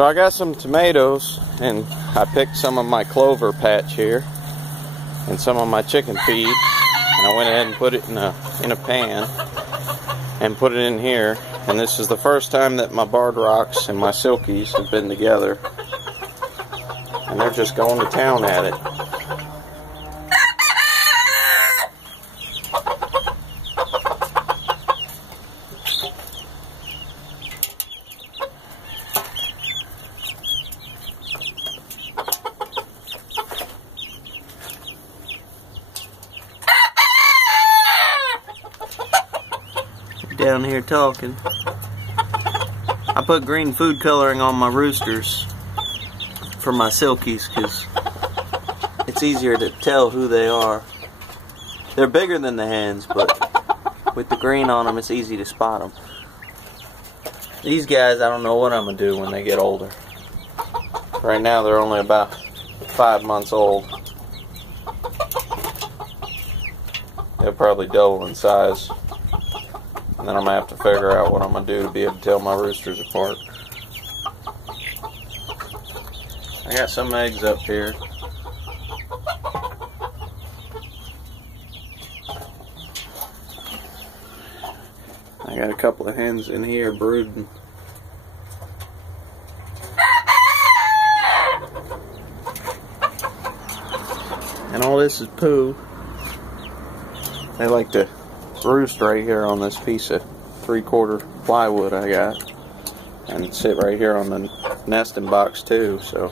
So I got some tomatoes, and I picked some of my clover patch here and some of my chicken feed, and I went ahead and put it in a pan and put it in here. And this is the first time that my barred rocks and my silkies have been together, and they're just going to town at it. Down here talking. I put green food coloring on my roosters for my silkies because it's easier to tell who they are. They're bigger than the hens, but with the green on them, it's easy to spot them. These guys, I don't know what I'm going to do when they get older. Right now, they're only about 5 months old. They'll probably double in size. And then I'm going to have to figure out what I'm going to do to be able to tell my roosters apart. I got some eggs up here. I got a couple of hens in here brooding. And all this is poo. They like to roost right here on this piece of 3/4 plywood I got, and sit right here on the nesting box too. So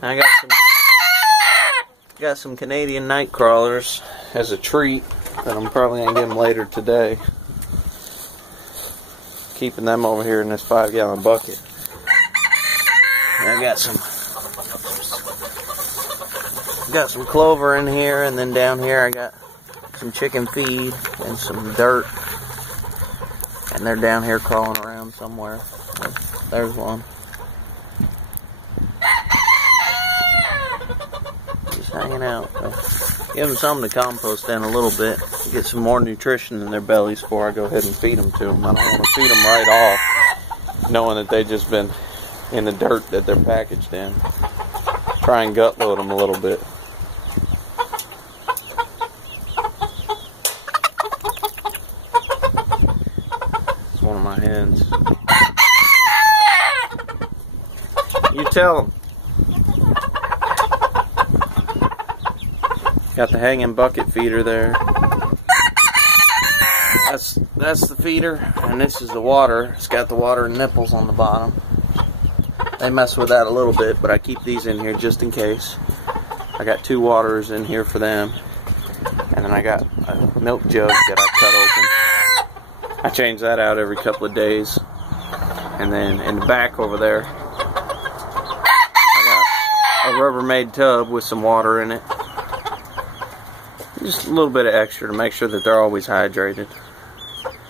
I got some Canadian night crawlers as a treat that I'm probably gonna give them later today. Keeping them over here in this 5-gallon bucket. I got some clover in here, and then down here I got some chicken feed and some dirt, and they're down here crawling around somewhere. There's one. Just hanging out. Give them something to compost in a little bit, get some more nutrition in their bellies before I go ahead and feed them to them. I don't want to feed them right off, knowing that they've just been in the dirt that they're packaged in. Try and gut load them a little bit. It's one of my hens. You tell them. Got the hanging bucket feeder there. That's the feeder, and this is the water. It's got the water nipples on the bottom. They mess with that a little bit, but I keep these in here just in case. I got 2 waters in here for them. And then I got a milk jug that I cut open. I change that out every couple of days. And then in the back over there, I got a Rubbermaid tub with some water in it. Just a little bit of extra to make sure that they're always hydrated.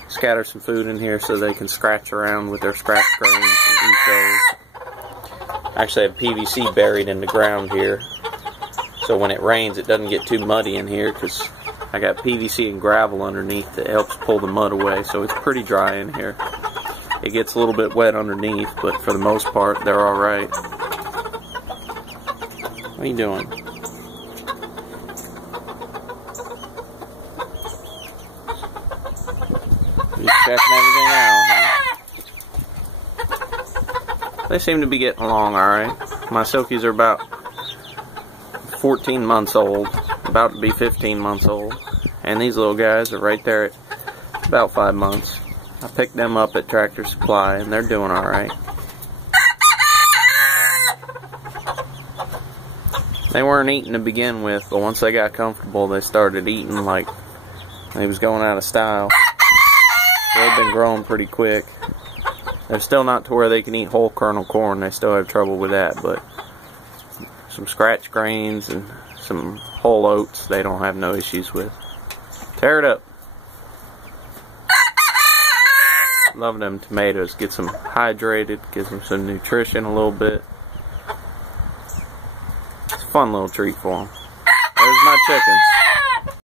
Scatter some food in here so they can scratch around with their scratch grains and eat those. Actually, I have PVC buried in the ground here, so when it rains it doesn't get too muddy in here, because I got PVC and gravel underneath that helps pull the mud away, so it's pretty dry in here. It gets a little bit wet underneath, but for the most part they're alright. What are you doing? You checking everything out, huh? They seem to be getting along alright. My silkies are about 14 months old, about to be 15 months old. And these little guys are right there at about 5 months. I picked them up at Tractor Supply, and they're doing alright. They weren't eating to begin with, but once they got comfortable, they started eating like they was going out of style. They've been growing pretty quick. They're still not to where they can eat whole kernel corn. They still have trouble with that, but some scratch grains and some whole oats they don't have no issues with. Tear it up. Love them tomatoes. Gets them hydrated, gives them some nutrition a little bit. It's a fun little treat for them. There's my chickens.